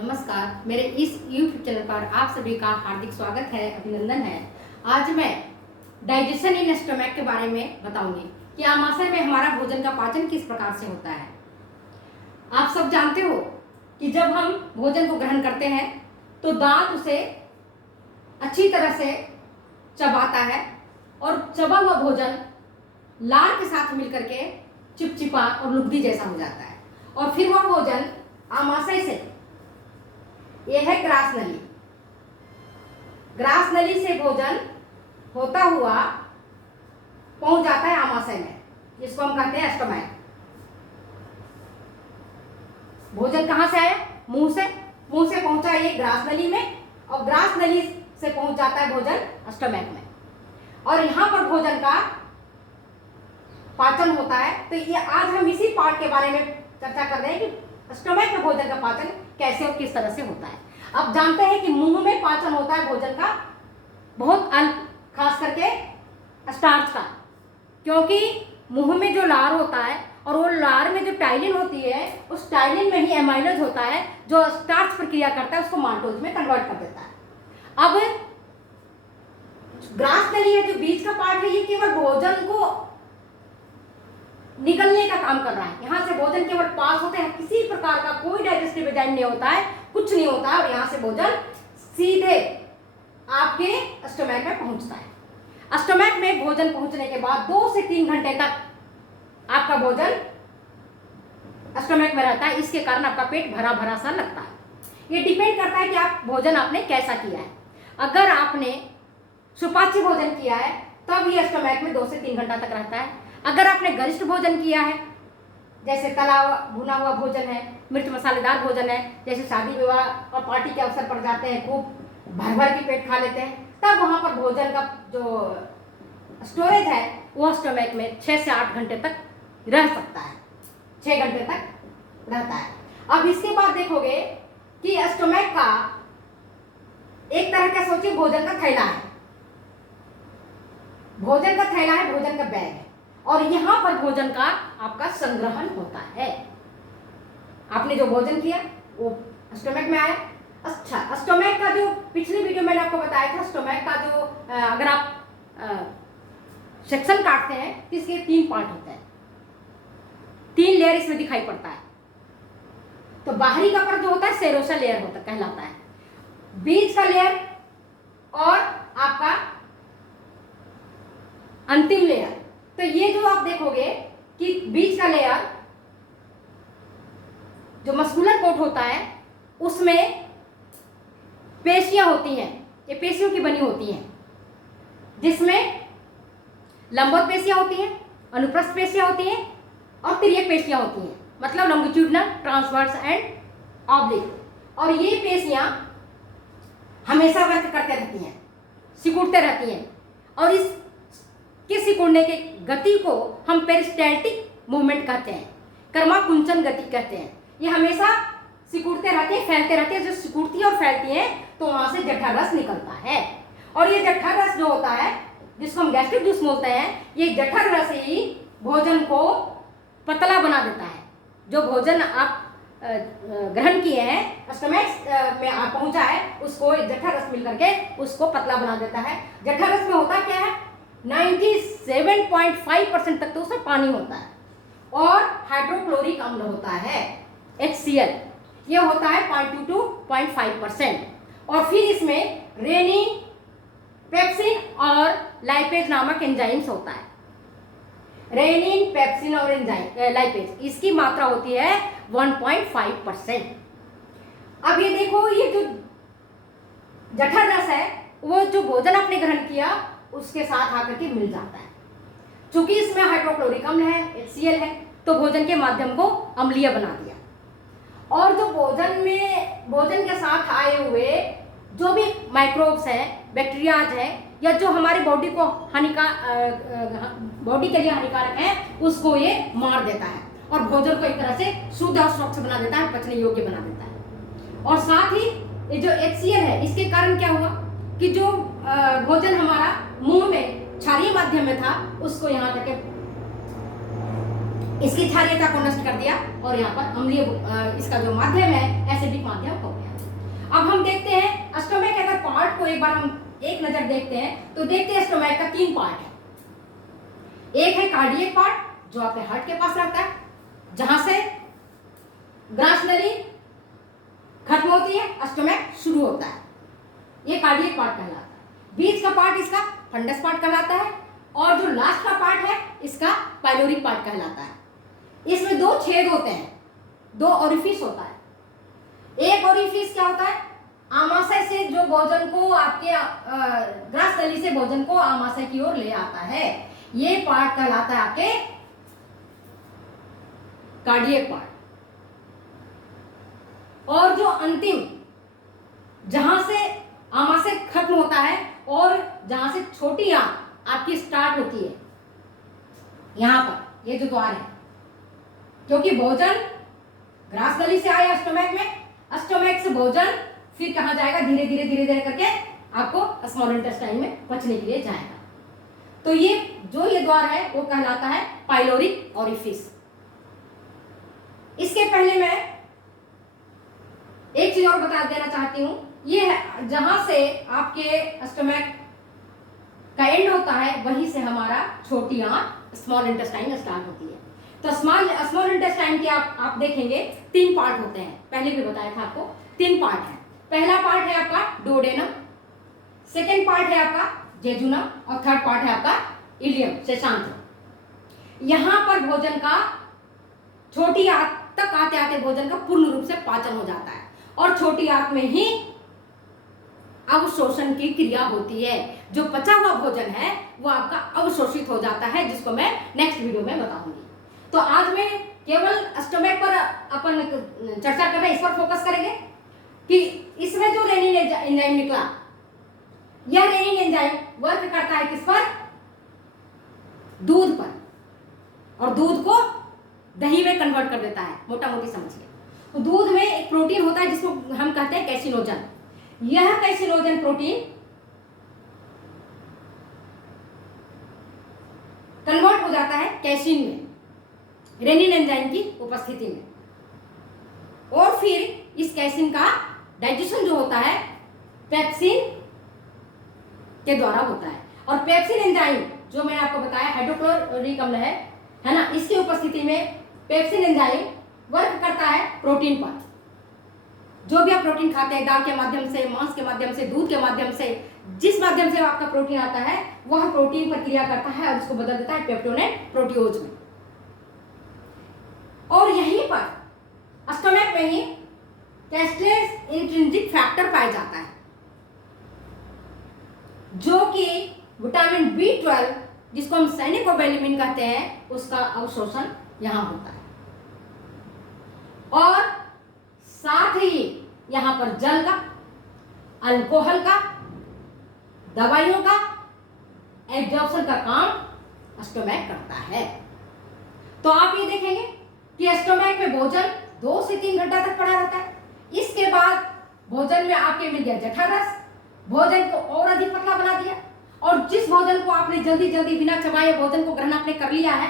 नमस्कार, मेरे इस YouTube चैनल पर आप सभी का हार्दिक स्वागत है, अभिनंदन है। आज मैं डाइजेशन इन स्टमक के बारे में बताऊंगी कि आमाशय में हमारा भोजन का पाचन किस प्रकार से होता है। आप सब जानते हो कि जब हम भोजन को ग्रहण करते हैं तो दांत उसे अच्छी तरह से चबाता है और चबा हुआ भोजन लार के साथ मिलकर के चिपचिपा और लुगदी जैसा हो जाता है और फिर वह भोजन आमाशय से, यह है ग्रास नली, ग्रास नली से भोजन होता हुआ पहुंच जाता है आमाशय में, जिसको हम कहते हैं स्टमक। भोजन कहां से आया? मुंह से पहुंचा ये ग्रास नली में और ग्रास नली से पहुंच जाता है भोजन स्टमक में और यहां पर भोजन का पाचन होता है। तो ये आज हम इसी पार्ट के बारे में चर्चा कर रहे हैं कि स्टमक में भोजन का पाचन कैसे और किस तरह से होता है। अब जानते हैं कि मुंह में पाचन होता है भोजन का बहुत अल्प, खास करके स्टार्च का, क्योंकि मुंह में जो लार होता है और वो लार में जो टाइलिन होती है उस टाइलिन में ही एमाइलोज होता है जो स्टार्च प्रक्रिया करता है, उसको माल्टोज में कन्वर्ट कर देता है। अब ग्रास नली है जो बीच का पार्ट है, ये केवल भोजन को निकलने का काम कर रहा है। यहाँ से भोजन केवल पास होते हैं, किसी प्रकार का कोई डाइजेस्टिव एंजाइम नहीं होता है, कुछ नहीं होता है और यहाँ से भोजन सीधे आपके स्टमक में पहुंचता है। स्टमक में भोजन पहुंचने के बाद 2 से 3 घंटे तक आपका भोजन स्टमक में रहता है। इसके कारण आपका पेट भरा भरा सा लगता है। ये डिपेंड करता है कि आप भोजन आपने कैसा किया है। अगर आपने सुपाच्य भोजन किया है तब ये स्टमक में 2 से 3 घंटा तक रहता है। अगर आपने गरिष्ठ भोजन किया है, जैसे तला भुना हुआ भोजन है, मिर्च मसालेदार भोजन है, जैसे शादी विवाह और पार्टी के अवसर पर जाते हैं, खूब भर भर के पेट खा लेते हैं, तब वहाँ पर भोजन का जो स्टोरेज है वो स्टमक में 6 से 8 घंटे तक रह सकता है, 6 घंटे तक रहता है। अब इसके बाद देखोगे कि स्टमक का एक तरह का सोचिए भोजन का थैला है, भोजन का थैला है, भोजन का बैग है और यहाँ पर भोजन का आपका संग्रहण होता है। आपने जो भोजन किया वो स्टमक में आया। अच्छा, स्टमक का जो पिछली वीडियो मैंने आपको बताया था, स्टमक का जो अगर आप सेक्शन काटते हैं तो इसके 3 पार्ट होते हैं, 3 लेयर इसमें दिखाई पड़ता है। तो बाहरी का परत जो होता है सेरोसा लेयर होता कहलाता है, बीच का लेयर और आपका अंतिम लेयर। तो ये जो आप देखोगे कि बीच का लेयर जो मस्कुलर कोट होता है उसमें पेशियां होती हैं, ये पेशियों की बनी होती हैं, जिसमें लंबवत पेशियां होती हैं, अनुप्रस्थ पेशियां होती हैं और तिर्यक पेशियां होती हैं, मतलब लॉन्गिट्यूडिनल, ट्रांसवर्स एंड ऑब्लिक। और ये पेशियां हमेशा वर्क करते रहती हैं, सिकुड़ते रहती हैं और इस के सिकुड़ने के गति को हम पेरिस्टैल्टिक मूवमेंट कहते हैं, कर्माकुंचन गति कहते हैं। ये हमेशा सिकुड़ते रहते हैं, फैलते रहते हैं। जो सिकुड़ती है और फैलती हैं तो वहां से जठर रस निकलता है और ये जठर रस जो होता है, जिसको हम गैस्ट्रिक जूस बोलते हैं, ये जठर रस ही भोजन को पतला बना देता है। जो भोजन आप ग्रहण किए हैं, स्टमक में आप पहुंचा है, उसको जठर रस मिल करके उसको पतला बना देता है। जठर रस में होता क्या है? 97.5% तक तो उसमें पानी होता है और हाइड्रोक्लोरिक अम्ल होता है, HCl, ये होता है 0.2 to 0.5%। और फिर इसमें रेनिन, पेप्सिन और लाइपेज नामक एंजाइम्स होता है। रेनिन, पेप्सिन और लाइपेज, इसकी मात्रा होती है 1.5%। अब ये देखो, ये जो जठर रस है वो जो भोजन आपने ग्रहण किया उसके साथ आकर के मिल जाता है। चूंकि इसमें हाइड्रोक्लोरिक अम्ल है, HCl है, तो भोजन के माध्यम को अम्लीय बना दिया। और जो भोजन के साथ आए हुए जो भी माइक्रोब्स हैं, बैक्टीरियाज हैं, या जो हमारी बॉडी को बॉडी के लिए हानिकारक है, उसको ये मार देता है और भोजन को एक तरह से शुद्ध और स्वच्छ बना देता है, पचने योग्य बना देता है। और साथ ही ये जो HCl है, इसके कारण क्या हुआ कि जो भोजन हमारा मुंह में क्षारीय माध्यम में था, उसको यहाँ तक इसकी क्षारीयता को नष्ट कर दिया और यहाँ पर अम्लीय इसका जो माध्यम है एसिडिक माध्यम हो गया। अब हम देखते हैं स्टोमक के अगर पार्ट को एक बार हम एक नजर देखते हैं तो देखते हैं स्टोमक का 3 पार्ट है। एक है कार्डियक पार्ट जो आपके हार्ट के पास रहता है, जहां से ग्रास नली खत्म होती है, स्टोमक शुरू होता है, ये कार्डियक पार्ट कहलाता है। बीच का पार्ट इसका फंडस पार्ट कहलाता है और जो लास्ट का पार्ट है इसका पाइलोरिक पार्ट कहलाता है। इसमें 2 छेद होते हैं, 2 ओरिफिस होता है। एक ओरिफिस क्या होता है, आमाशय से जो भोजन को आपके ग्रास नली से भोजन को आमाशय की ओर ले आता है, ये पार्ट कहलाता है आपके कार्डियक पार्ट। और जो अंतिम जहां से आमाशय खत्म होता है और जहां से छोटी आंत आपकी स्टार्ट होती है, यहां पर ये जो द्वार है, क्योंकि भोजन ग्रास नली से आया स्टोमक में, स्टोमक से भोजन फिर कहां जाएगा, धीरे धीरे धीरे धीरे करके आपको स्मॉल इंटेस्टाइन में पचने के लिए जाएगा। तो ये जो ये द्वार है वो कहलाता है पाइलोरिक ओरिफिस। इसके पहले मैं एक चीज और बता देना चाहती हूं, ये है जहां से आपके स्टोमक का एंड होता है वहीं से हमारा छोटी आंत स्मॉल इंटेस्टाइन स्टार्ट होती है। तो स्मॉल इंटेस्टाइन के आप देखेंगे 3 पार्ट होते हैं, पहले भी बताया था आपको 3 पार्ट है। पहला पार्ट है आपका डोडेनम, सेकेंड पार्ट है आपका जेजुनम और थर्ड पार्ट है आपका इलियम शेषांत्र। यहां पर भोजन का छोटी आंत तक आते आते भोजन का पूर्ण रूप से पाचन हो जाता है और छोटी आंत में ही अवशोषण की क्रिया होती है। जो पचा हुआ भोजन है वो आपका अवशोषित हो जाता है, जिसको मैं नेक्स्ट वीडियो में बताऊंगी। तो आज मैं केवल स्टोमक पर अपन चर्चा कर रहे हैं, इस पर फोकस करेंगे कि इसमें जो रेनिन एंजाइम निकला, यह रेनिन एंजाइम वर्क करता है किस पर, दूध पर, और दूध को दही में कन्वर्ट कर देता है, मोटा मोटी समझिए। तो दूध में एक प्रोटीन होता है जिसको हम कहते हैं कैसिनोजन। यह कैसिनोजन प्रोटीन कन्वर्ट हो जाता है कैसिन में रेनिन एंजाइम की उपस्थिति में, और फिर इस कैसिन का डाइजेशन जो होता है पेप्सिन के द्वारा होता है। और पेप्सिन एंजाइम जो मैंने आपको बताया हाइड्रोक्लोरिक अम्ल है ना, इसकी उपस्थिति में पेप्सिन एंजाइम वर्क करता है प्रोटीन पर। जो भी आप प्रोटीन खाते हैं, दाल के माध्यम से, मांस के माध्यम से, दूध के माध्यम से, जिस माध्यम से आपका प्रोटीन आता है वह प्रोटीन पर क्रिया करता है और उसको बदल देता है पेप्टोनेट प्रोटियोज में। और यहीं पर स्टोमक में ही कैस्टेज इंट्रिंसिक फैक्टर पाया जाता है, जो कि विटामिन B12 जिसको हम साइनिकोबैलेमिन कहते हैं, उसका अवशोषण यहां होता है। और साथ ही यहां पर जल का, अल्कोहल का, दवाइयों का एब्जॉर्प्शन का काम स्टोमक करता है। तो आप ये देखेंगे कि स्टोमक में भोजन 2 से 3 घंटा तक पड़ा रहता है। इसके बाद भोजन में आपके मिल गया जठररस, भोजन को और अधिक पतला बना दिया, और जिस भोजन को आपने जल्दी जल्दी बिना चबाए भोजन को ग्रहण आपने कर लिया है,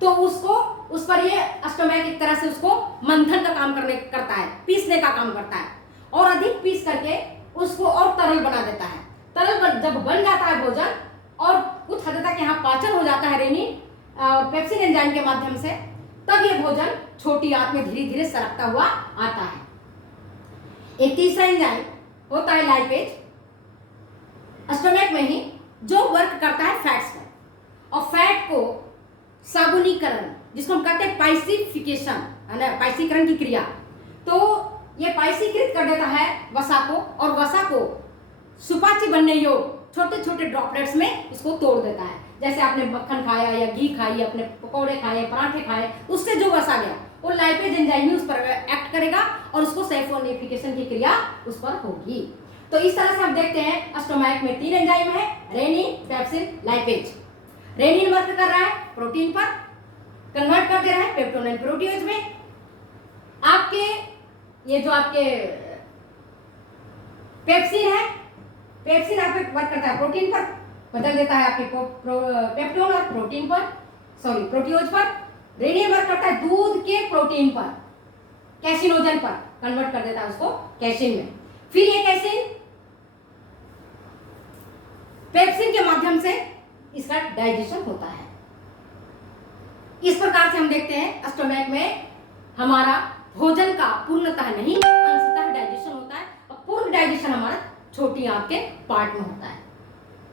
तो उसको उस पर ये स्टोमक एक तरह से उसको मंथन का काम करता है, पीसने का काम करता है, और अधिक पीस करके उसको और तरल बना देता है। तरल जब बन जाता है भोजन और कुछ हद तक यहाँ पाचन हो जाता है रेनिन और पेप्सिन एंजाइम के माध्यम से, तब ये भोजन छोटी आंत में धीरे धीरे सरकता हुआ आता है। एक तीसरा एंजाइम होता है लाइपेज, स्टोमक में ही, जो वर्क करता है फैट्स पर, और फैट को साबुनीकरण, जिसको हम कहते हैं पाइसिफिकेशन, है ना, पाइसीकरण की क्रिया, तो ये पाइसीकृत कर देता है वसा को, और वसा को सुपाच्य बनने योग्य छोटे छोटे ड्रॉपलेट्स में इसको तोड़ देता है। जैसे आपने मक्खन खाया या घी खाई, अपने पकौड़े खाए, पराठे खाए, उससे जो वसा गया वो लाइपेज एंजाइम ही उस पर एक्ट करेगा और उसको सैफोनिफिकेशन की क्रिया उस पर होगी। तो इस तरह से हम देखते हैं स्टोमक में 3 एंजाइम है, rennin, pepsin, lipase. Rennin work कर रहा है प्रोटीन पर, कन्वर्ट कर दे रहा है पेप्टोनेट प्रोटियोज में। आपके ये जो आपके पेप्सिन है, पेप्सिन आपके वर्क करता है प्रोटीन पर, बदल देता है आपके पेप्टोन और प्रोटीन पर, प्रोटियोज पर। रेनिन वर्क करता है दूध के प्रोटीन पर, कैसिनोजन पर, कन्वर्ट कर देता है उसको कैसिन में। फिर ये कैसिन पेप्सिन के माध्यम से इसका डाइजेशन होता है। इस प्रकार से हम देखते हैं स्टोमक में हमारा भोजन का पूर्णतः नहीं अंशतः डाइजेशन होता है, और पूर्ण डाइजेशन हमारा छोटी आंत के पार्ट में होता है।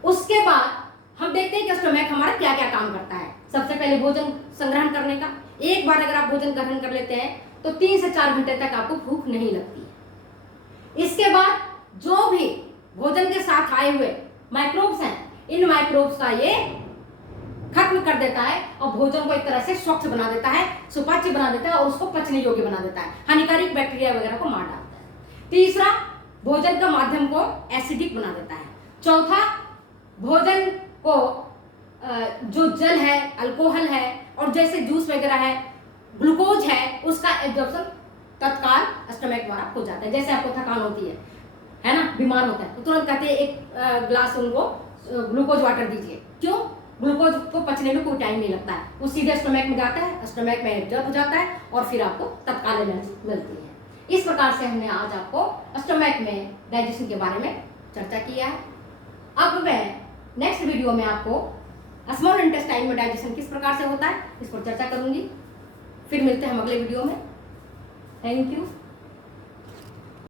उसके बाद हम देखते हैं कि स्टोमक हमारा क्या क्या काम करता है। सबसे पहले भोजन संग्रहण करने का। एक बार अगर आप भोजन ग्रहण कर लेते हैं तो 3 से 4 घंटे तक आपको भूख नहीं लगती है। इसके बाद जो भी भोजन के साथ आए हुए माइक्रोब्स हैं, इन माइक्रोब्स का ये खत्म कर देता है और भोजन को एक तरह से स्वच्छ बना देता है, सुपाच्य बना देता है और उसको पचने योग्य बना देता है, हानिकारक बैक्टीरिया वगैरह को मार डालता है। तीसरा, भोजन का माध्यम को एसिडिक बना देता है। चौथा, भोजन को जो जल है, अल्कोहल है और जैसे जूस वगैरह है, ग्लूकोज है, उसका एब्जॉर्प्शन तत्काल स्टमक द्वारा हो जाता है। जैसे आपको थकान होती है ना, बीमार होता है तो तुरंत कहते हैं एक ग्लास उनको ग्लूकोज वाटर दीजिए। क्यों? ग्लूकोज को पचने में कोई टाइम नहीं लगता है, वो सीधे स्टमक में जाता है, स्टमक में एब्जॉर्ब हो जाता है और फिर आपको तत्काल एनर्जी मिलती है। इस प्रकार से हमने आज आपको स्टमक में डाइजेशन के बारे में चर्चा किया है। अब मैं नेक्स्ट वीडियो में आपको स्मॉल इंटेस्टाइन में डाइजेशन किस प्रकार से होता है इस पर चर्चा करूंगी। फिर मिलते हैं हम अगले वीडियो में। Thank you.